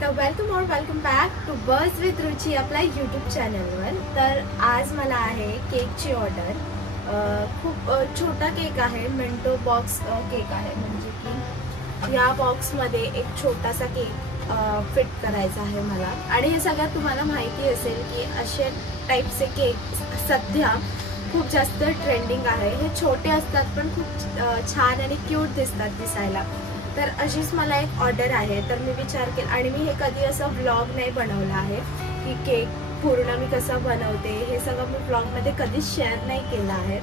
तर welcome back to birds with Ruchi आपल्या YouTube चॅनलवर। तर आज मला आहे केकची ऑर्डर। खूप छोटा केक आहे, मिंटो बॉक्स केक आहे, म्हणजे की या बॉक्समध्ये एक छोटासा केक फिट करायचा आहे मला। आणि हे सगळं तुम्हाला माहिती असेल की असे टाईपचे केक सध्या खूप जास्त ट्रेंडिंग आहे। हे छोटे असतात पण खूप छान आणि क्यूट दिसतात दिसायला। तर अशीच मला एक ऑर्डर आहे। तर मी विचार केला, आणि मी हे कधी असं व्लॉग नाही बनवला आहे की केक पूर्ण मी कसं बनवते, हे सगळं मी व्लॉगमध्ये कधीच शेअर नाही केलं आहे।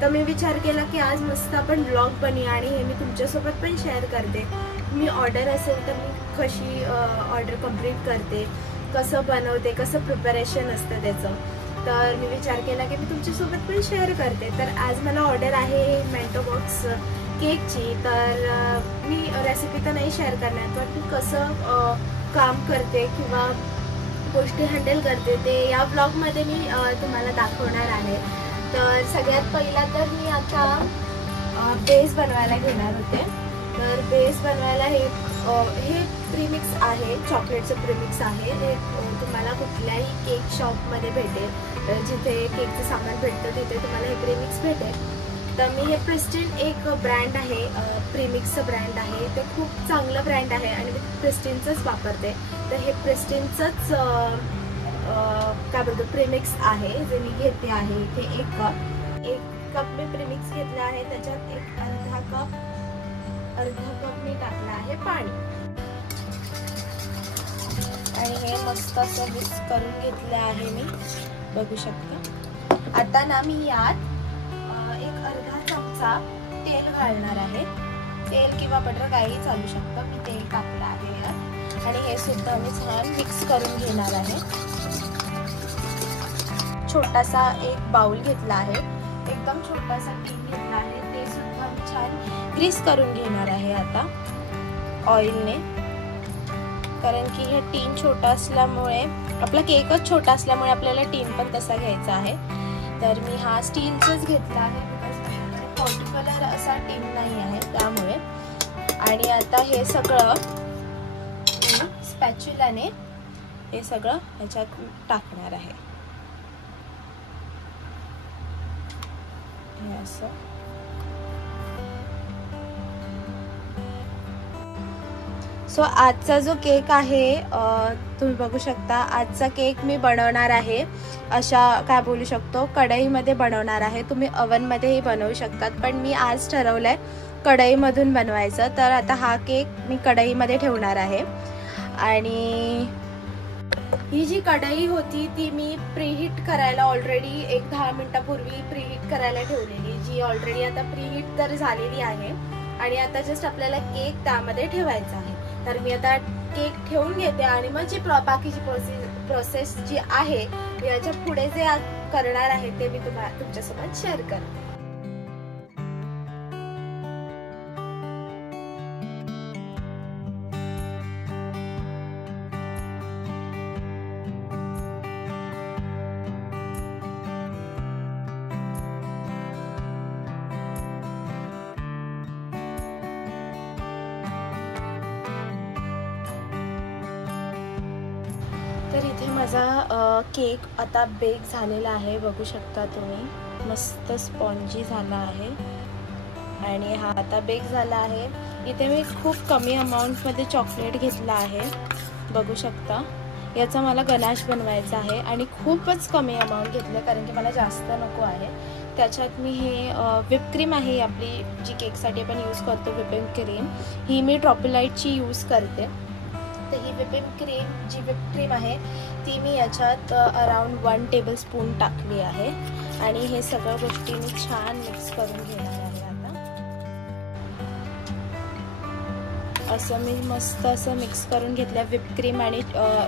तर मी विचार केला की आज मस्त आपण व्लॉग बनवूया आणि हे मी तुमच्यासोबत पण शेअर करते। मी ऑर्डर असेल तर मी कशी ऑर्डर कंप्लीट करते, कसं बनवते, कसं प्रिपरेशन असतं त्याचं। तर मी विचार केला की मी तुमच्यासोबत पण शेअर करते। तर आज मला ऑर्डर आहे मिंटो बॉक्स केकची। तर मी रेसिपी तर नाही शेअर करणार, पण मी कसं काम करते किंवा गोष्टी हँडल करते ते या ब्लॉगमध्ये मी तुम्हाला दाखवणार आहे। तर सगळ्यात पहिला तर मी आता बेस बनवायला घेणार होते। तर बेस बनवायला हे प्रीमिक्स आहे, चॉकलेटचं प्रीमिक्स आहे। हे तुम्हाला कुठल्याही केक शॉपमध्ये भेटेल, जिथे केकचं सामान भेटतं तिथे तुम्हाला हे प्रीमिक्स भेटेल। तर मी हे प्रिस्टीन एक ब्रँड आहे, प्रीमिक्सचं ब्रँड आहे, ते खूप चांगलं ब्रँड आहे आणि मी प्रिस्टीनचंच वापरते। तर हे प्रिस्टीनचंच काय बोलतो प्रीमिक्स आहे जे मी घेते आहे। इथे एक कप मी प्रीमिक्स घेतला आहे, त्याच्यात एक अर्धा कप मी टाकला आहे पाणी, आणि हे मस्त असं मिक्स करून घेतलं आहे मी, बघू शकता। आता ना मी यात एक अर्धा चमचा तेल घालणार आहे। तेल किंवा बटर काही चालू शकतं, मी तेल टाकलं आहे यात, आणि हे सुद्धा मी छान मिक्स करून घेणार आहे। छोटासा एक बाउल घेतला आहे, एकदम छोटासा केक घेतला आहे, ते सुद्धा मी छान ग्रीस करून घेणार आहे आता ऑइलने। कारण की हे टीन छोटा असल्यामुळे, आपला केकच छोटा असल्यामुळे आपल्याला टीन पण तसा घ्यायचा आहे। तर मी हा स्टीलचाच घेतला आहे, बिकॉज माझ्याकडे पर्टिक्युलर असा टीन नाही आहे त्यामुळे। आणि आता हे सगळं स्पॅच्युलाने हे सगळं ह्याच्यात टाकणार आहे, हे असं। सो आजचा जो केक आहे तुम्ही बघू शकता, आजचा केक मी बनवणार आहे अशा काय बोलू शकतो कढईमध्ये बनवणार आहे। तुम्ही ओव्हनमध्येही बनवू शकतात, पण मी आज ठरवलंय कढईमधून बनवायचं। तर आता हा केक मी कढईमध्ये ठेवणार आहे, आणि ही जी कढई होती ती मी प्रीहीट करायला ऑलरेडी एक 10 मिनिटापूर्वी प्रीहीट करायला ठेवलेली, जी ऑलरेडी आता प्रीहीट तर झालेली आहे। आणि आता जस्ट आपल्याला केक त्यामध्ये ठेवायचा आहे। तर मी आता केक ठेवून घेते, आणि मग जी बाकीची प्रोसेस जी आहे याच्या पुढे जे करणार आहे ते मी तुमच्यासोबत शेअर करते। तर इथे माझा केक आता बेक झालेला आहे, बघू शकता तुम्ही, मस्त स्पॉन्जी झाला आहे, आणि हा आता बेक झाला आहे। इथे मी खूप कमी अमाऊंटमध्ये चॉकलेट घेतला आहे, बघू शकता। याचा मला गनाश बनवायचा आहे, आणि खूपच कमी अमाऊंट घेतलं कारण की मला जास्त नको आहे। त्याच्यात मी हे व्हिप क्रीम आहे आपली, जी केकसाठी आपण यूज करतो, व्हिपिंग क्रीम, ही मी ट्रॉपिलाइटची यूज करते। तर ही जी व्हिप क्रीम आहे ती मी याच्यात अराउंड 1 टेबलस्पून टाकली आहे, आणि हे सगळ्या गोष्टी मी छान मिक्स करून घेणार आहे आता। असं मी मस्त असं मिक्स करून घेतलं व्हिप क्रीम, आणि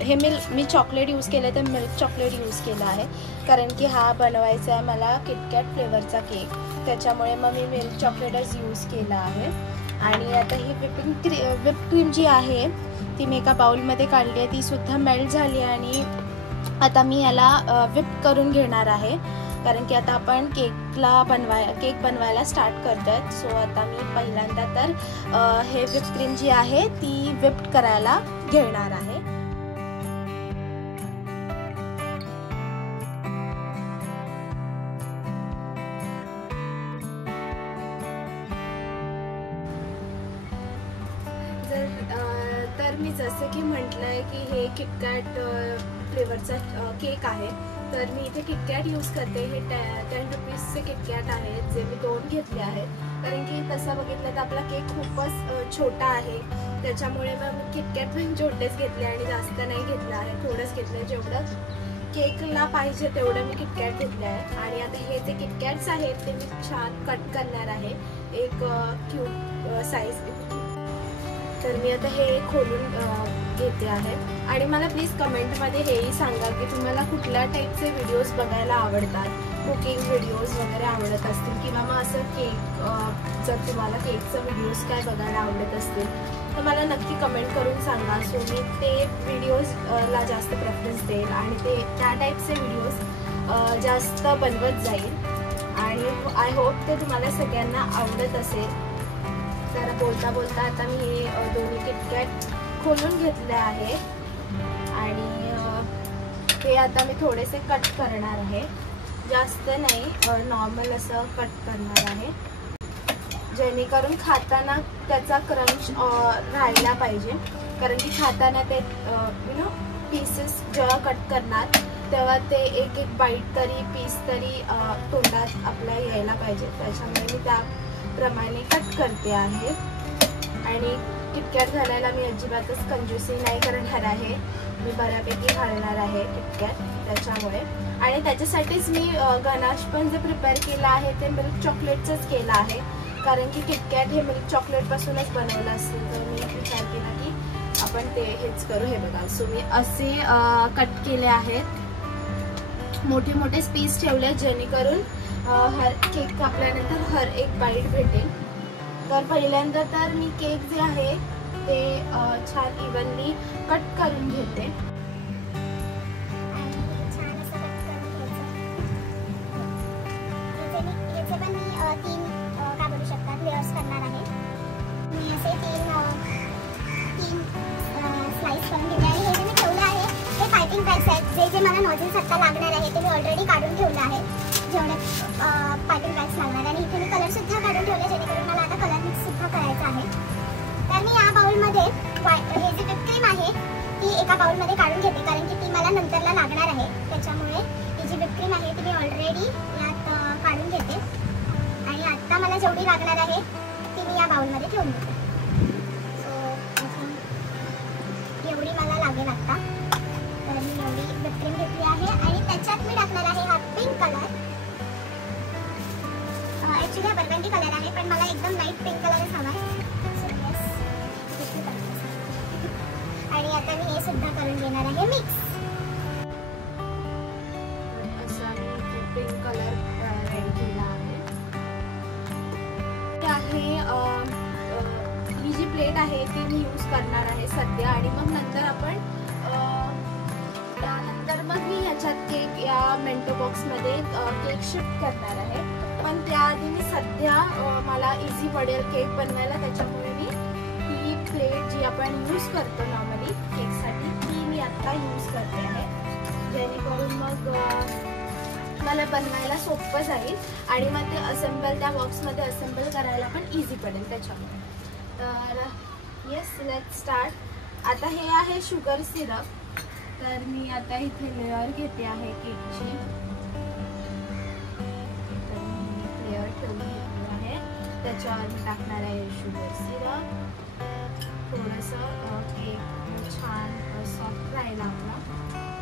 हे मी चॉकलेट यूज केलं तर मिल्क चॉकलेट यूज केलं आहे, कारण की हा बनवायचा आहे मला किटकॅट फ्लेवरचा केक, त्याच्यामुळे मग मी मिल्क चॉकलेटच यूज केला आहे। आणि आता ही व्हिप क्रीम जी आहे ती मी एका बाउलमध्ये काढली आहे, ती सुद्धा मेल्ट झाली आहे, आणि आता मी याला व्हिप करून घेणार आहे, कारण की आता आपण केक बनवायला स्टार्ट करतोय। सो आता मी पहिल्यांदा तर हे व्हिप क्रीम जी आहे ती व्हिप करायला घेणार आहे। मी जसं की म्हटलंय की हे किटकॅट फ्लेवरचा केक आहे, तर मी इथे किटकॅट यूज करते. हे 10 रुपीजचे किटकॅट आहेत जे मी 2 घेतले आहेत, कारण की तसं बघितलं तर आपला केक खूपच छोटा आहे, त्याच्यामुळे मग मी किटकॅट पण छोटेच घेतले आणि जास्त नाही घेतलं आहे, थोडंच घेतलं. जेवढं केकला पाहिजे तेवढं मी किटकॅट घेतले आहे. आणि आता हे जे किटकॅट्स आहेत ते मी छान कट करणार आहे, एक क्यूब साईज. तर मी आता हे खोलून घेते आहे. आणि मला प्लीज कमेंटमध्ये हेही सांगा की तुम्हाला कुठल्या टाईपचे व्हिडिओज बघायला आवडतात, कुकिंग व्हिडिओज वगैरे आवडत असतील, किंवा मग असं केक, जर तुम्हाला केकचं व्हिडिओज काय बघायला आवडत असतील तर मला नक्की कमेंट करून सांगा. सो मी ते व्हिडिओजला जास्त प्रेफरन्स देईल आणि त्या टाईपचे व्हिडिओज जास्त बनवत जाईल. आणि आय होप ते तुम्हाला सगळ्यांना आवडत असेल. तर बोलता बोलता आता मी हे दोन्ही किटकॅट खोलून घेतले आहे आणि ते आता मी थोडेसे कट करणार आहे, जास्त नाही, नॉर्मल असं कट करणार आहे, जेणेकरून खाताना त्याचा क्रंच राहायला पाहिजे. कारण की खाताना ते पीसेस जेव्हा कट करणार तेव्हा ते एक एक बाईट तरी पीस तरी तोंडात आपल्या यायला पाहिजे, त्याच्यामुळे मी त्याप्रमाणे कट करते आहे. आणि किटकॅट घालायला मी अजिबातच कंजूसी नाही करणार आहे, मी बऱ्यापैकी घालणार आहे किटकॅट त्याच्यामुळे. आणि त्याच्यासाठीच मी गनाश पण जे प्रिपेअर केलं आहे ते मिल्क चॉकलेटचंच केलं आहे, कारण की किटकॅट हे मिल्क चॉकलेटपासूनच बनवलं असेल. तर मी विचार केला की आपण ते हेच करू. हे बघा, सो मी असे कट केले आहेत, मोठे मोठे पीस ठेवले जेणेकरून हर केक कापल्यानंतर हर एक बाईट भेटेल. तर पहिल्यांदा तर मी केक जे आहे ते छान इव्हनली कट करून घेते. लेयर्स करणार आहे मी, असे तीन स्लाइस करून घेते. आणि हे जे मी ठेवले आहे ते पाइपिंग पॅक्स आहेत, जे मला नॉझल्स आत्ता लागणार आहे ते मी ऑलरेडी काढून ठेवलं आहे, जेवढे पाइपिंग पॅक्स लागणार. आणि इथे मी कलरसुद्धा काढून ठेवले, जेणेकरून मला आता कलर मिक्ससुद्धा करायचा आहे. तर मी या बाउलमध्ये हे जे व्हिप क्रीम आहे ती एका बाउलमध्ये काढून घेते, कारण की ती मला नंतरला लागणार आहे, त्याच्यामुळे ही जी व्हिप क्रीम आहे ती मी ऑलरेडी यात काढून घेते. आणि आत्ता मला जेवढी लागणार आहे ती मी या बाउलमध्ये ठेवून देते. सो एवढी मला लागेल आत्ता. तर मी एवढी व्हिप क्रीम घेतली आहे आणि त्याच्यात मी टाकणार आहे हा पिंक कलर. ॲक्च्युली हा बर्गंडी कलर आहे, पण मला एकदम लाईट पिंक कलरच हवा आहे. सो येस, आणि आता मी हे सुद्धा करून घेणार आहे मिक्स. असा मी पिंक कलर रेडी केला आहे. ही जी प्लेट आहे ती मी यूज करणार आहे सध्या. आणि मग नंतर आपण त्यानंतर मग मी ह्याच्यात केक या मेंटो बॉक्समध्ये केक शिफ्ट करणार आहे. पण त्याआधी मी सध्या मला इझी पडेल केक बनवायला, त्याच्यामुळे मी ही प्लेट जी आपण यूज करतो नॉर्मली केकसाठी ती मी आत्ता यूज करते आहे, जेणेकरून मग मला बनवायला सोपं जाईल आणि मग ते असेंबल त्या बॉक्समध्ये असेंबल करायला पण इझी पडेल त्याच्यामुळे. तर येस, लेट्स स्टार्ट. आता हे आहे शुगर सिरप. तर मी आता इथे लेअर घेते आहे केकची. लेअर ठेवून घेतली आहे, त्याच्यावर मी टाकणार आहे शुगर सिरप. थोडंसं केक छान सॉफ्ट राहील आपला,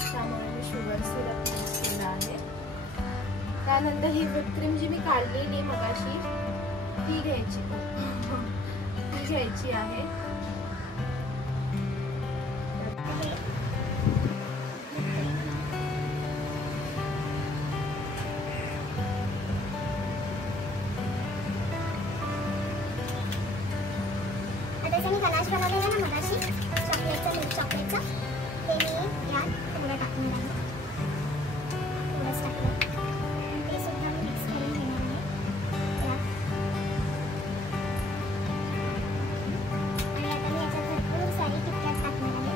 त्यामुळे मी शुगर सिरप यूज केला आहे. त्यानंतर ही व्हिप क्रीम जी मी काढलेली मगाशी ती घ्यायची आहे. आता जर मी गनाश बनवलेलं ना मगाशी चॉकलेटचं, मिल्क चॉकलेटचं, ते मी यात थोडं टाकून आहे, थोडंच टाकलं. ते सुद्धा मी मिक्स करून घेणार आहे यात. आणि आता मी याच्यात भरपूर सारी किटकॅट टाकणार आहे.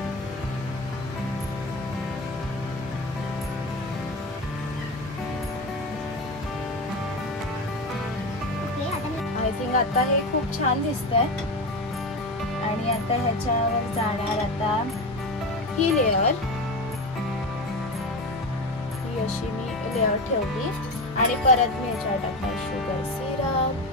ओके, आता मी आय थिंक आता हे खूप छान दिसतंय. आणि आता ह्याच्यावर जाणार ही लेअर ही अशी मी लेअर ठेवली आणि परत मी याच्यावर टाकणार शुगर सिरप.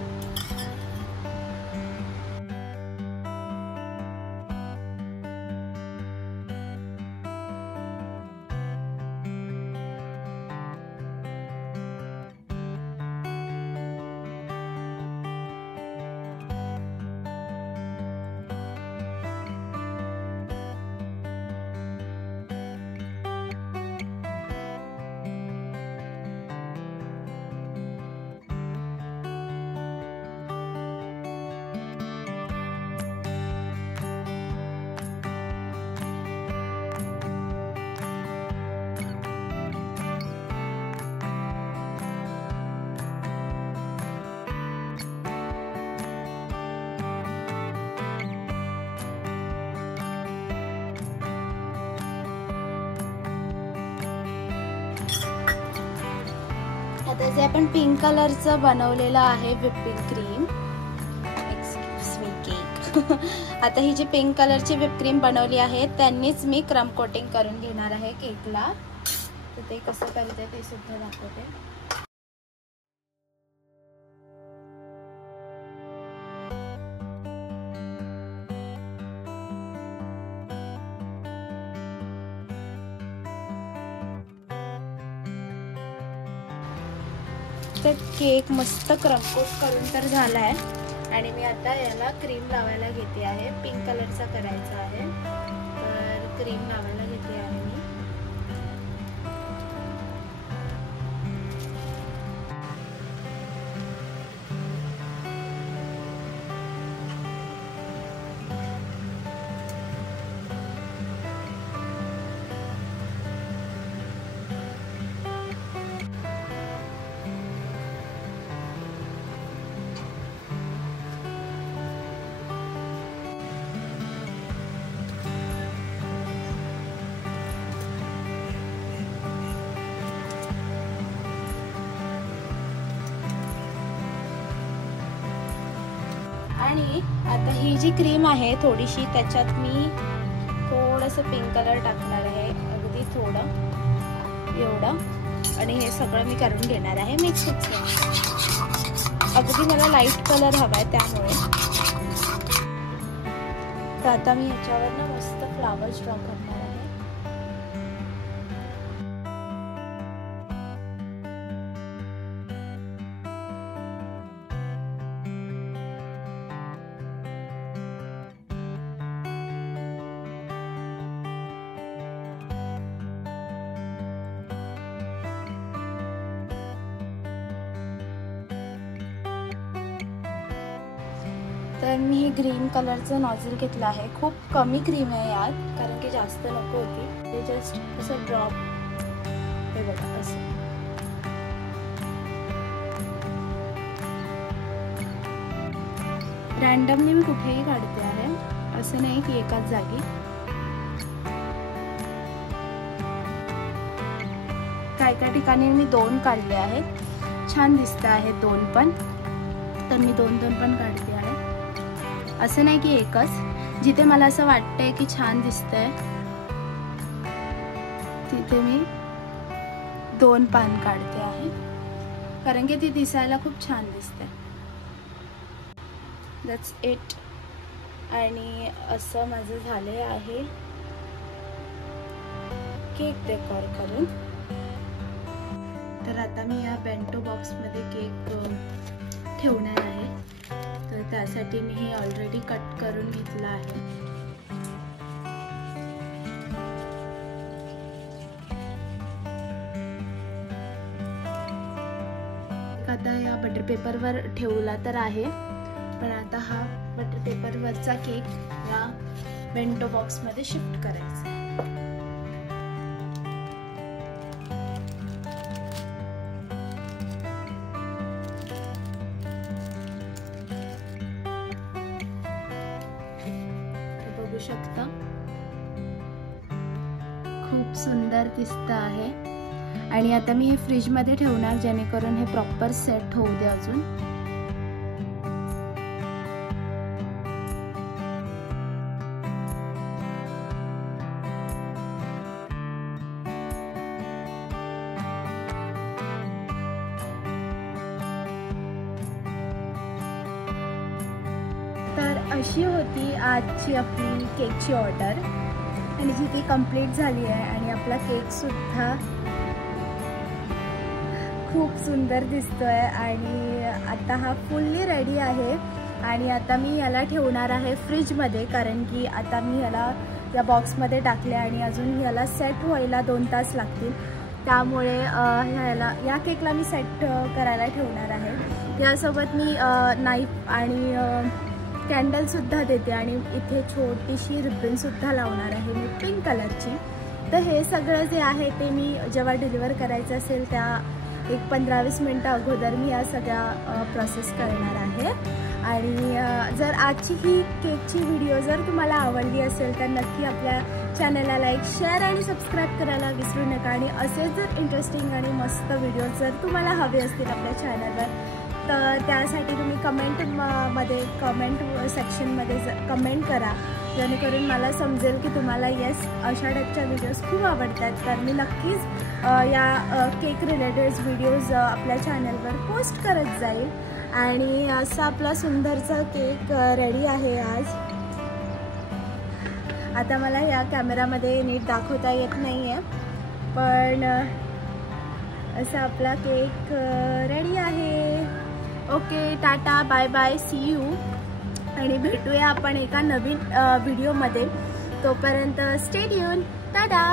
आता जे आपण पिंक कलरचं बनवलेलं आहे whipping cream, excuse me cake. आता ही जी पिंक कलरची व्हिप क्रीम बनवली आहे त्यांनीच मी क्रम कोटिंग करून घेणार आहे केकला. तर ते कसं करते ते सुद्धा दाखवते. तर केक मस्त क्रमकोट करून तर झाला आहे आणि मी आता याला क्रीम लावायला घेते आहे. पिंक कलरचा करायचा आहे तर क्रीम लावायला घेते आहे मी. आणि आता ही जी क्रीम आहे थोडीशी त्याच्यात मी थोडंसं पिंक कलर टाकणार आहे, अगदी थोडं एवढं. आणि हे सगळं मी करून घेणार आहे मिक्स. अगदी मला लाईट कलर हवा आहे त्यामुळे. तर आता मी ह्याच्यावर ना मस्त फ्लावर्स ड्रॉ करणार आहे. तर मी ही ग्रीन कलरचं नॉझल घेतलं आहे. खूप कमी क्रीम आहे यात कारण की जास्त नको होती. ते जस्ट असं ड्रॉप, हे बघा असं. रॅन्डमली मी कुठेही काढते आहे, असं नाही की एकाच जागी. काय ठिकाणी मी 2 काढले आहेत, छान दिसत आहेत 2 पण. तर मी 2 पण काढते आहे, असं नाही की एकच. जिथे मला असं वाटतंय की छान दिसतंय तिथे मी 2 पान काढते आहे कारण की ती दिसायला खूप छान दिसते. That's it. आणि असं माझं झाले आहे केक डेकोर करून. तर आता मी या बेंटो बॉक्समध्ये केक ठेवणार आहे. तर त्यासाठी मी हे ऑलरेडी कट करून घेतलं आहे. आता या बटर पेपरवर ठेवला तर आहे, पण आता हा बटर पेपरवरचा केक या बेंटो बॉक्समध्ये शिफ्ट करायचा. बघू शकता खूप सुंदर दिसत आहे. आणि आता मी हे फ्रीज मध्ये ठेवणार जेणेकरून हे प्रॉपर सेट होऊ दे अजून. अशी होती आजची आपली केकची ऑर्डर आणि जी की कंप्लीट झाली आहे आणि आपला केकसुद्धा खूप सुंदर दिसतोय आणि आता हा फुल्ली रेडी आहे आणि आता मी याला ठेवणार आहे फ्रीजमध्ये, कारण की आता मी याला या बॉक्समध्ये टाकले आणि अजून याला सेट व्हायला 2 तास लागतील. त्यामुळे या केकला मी सेट करायला ठेवणार आहे. यासोबत मी नाईफ आणि कॅन्डलसुद्धा देते आणि इथे छोटीशी रिबनसुद्धा लावणार आहे मी पिंक कलरची. तर हे सगळं जे आहे ते मी जेव्हा डिलिव्हर करायचं असेल त्या एक 15-20 मिनटं अगोदर मी या सगळ्या प्रोसेस करणार आहे. आणि जर आजची ही केकची व्हिडिओ जर तुम्हाला आवडली असेल तर नक्की आपल्या चॅनलला लाईक, शेअर आणि सबस्क्राईब करायला विसरू नका. आणि असेच जर इंटरेस्टिंग आणि मस्त व्हिडिओज जर तुम्हाला हवे असतील आपल्या चॅनलवर तर त्यासाठी तुम्ही कमेंट सेक्शनमध्ये कमेंट करा, जेणेकरून मला समजेल की तुम्हाला अशा टाईपच्या व्हिडिओज खूप आवडतात. तर मी नक्कीच या केक रिलेटेड व्हिडिओज आपल्या चॅनलवर पोस्ट करत जाईल. आणि असा आपला सुंदरचा केक रेडी आहे आज. आता मला या कॅमेरामध्ये नीट दाखवता येत नाही आहे, पण असा आपला केक रेडी आहे. Okay, tata, bye bye, see you. आणि भेटूया आपण एका नवीन व्हिडिओमध्ये. तोपर्यंत स्टे ट्यून. टाटा.